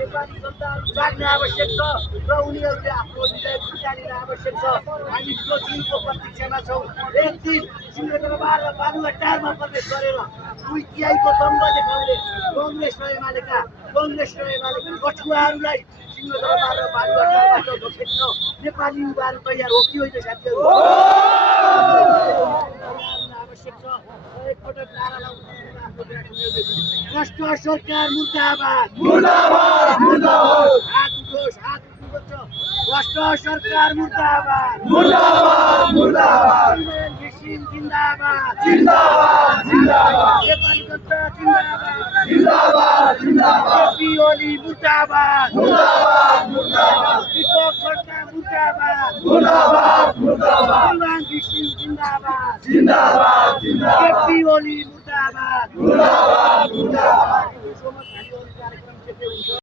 नेपाली जनताहरू जाग्न आवश्यक छ र उनीहरूले आफ्नो विजय जित्न आवश्यक छ। हामी त्यो दिनको प्रतीक्षामा छौँ। एक दिन सिंहदरबार र बालुवाटारमा प्रवेश गरेर दुई तिहाईको दम्ब देखाउने कङ्ग्रेस र एमालेका कठुवाहरूलाई सिंहदरबार र बालुवाटारबाट धकेल्न नेपाली युवाहरू तयार हो कि होइन साथीहरू? आवश्यक छ। एकपटक नारा लाउनु भ्रष्ट सरकार मुर्दाबाद, मुर्दाबाद, मुर्दाबाद। हात उठोस्, हात उठ्नुपर्छ। भ्रष्ट सरकार मुर्दाबाद, मुर्दाबाद, मुर्दाबाद। घिसिङ जिन्दाबाद, जिन्दाबाद, जिन्दाबाद। नेपाली जनता जिन्दाबाद, जिन्दाबाद, जिन्दाबाद। केपी ओली मुर्दाबाद, मुर्दाबाद, मुर्दाबाद। दीपक सरकार मुर्दाबाद, मुर्दाबाद, मुर्दाबाद। घिसिङ जिन्दाबाद, जिन्दाबाद, जिन्दाबाद। केपी ओली मुर्दाबाद, मुर्दाबाद, मुर्दाबाद।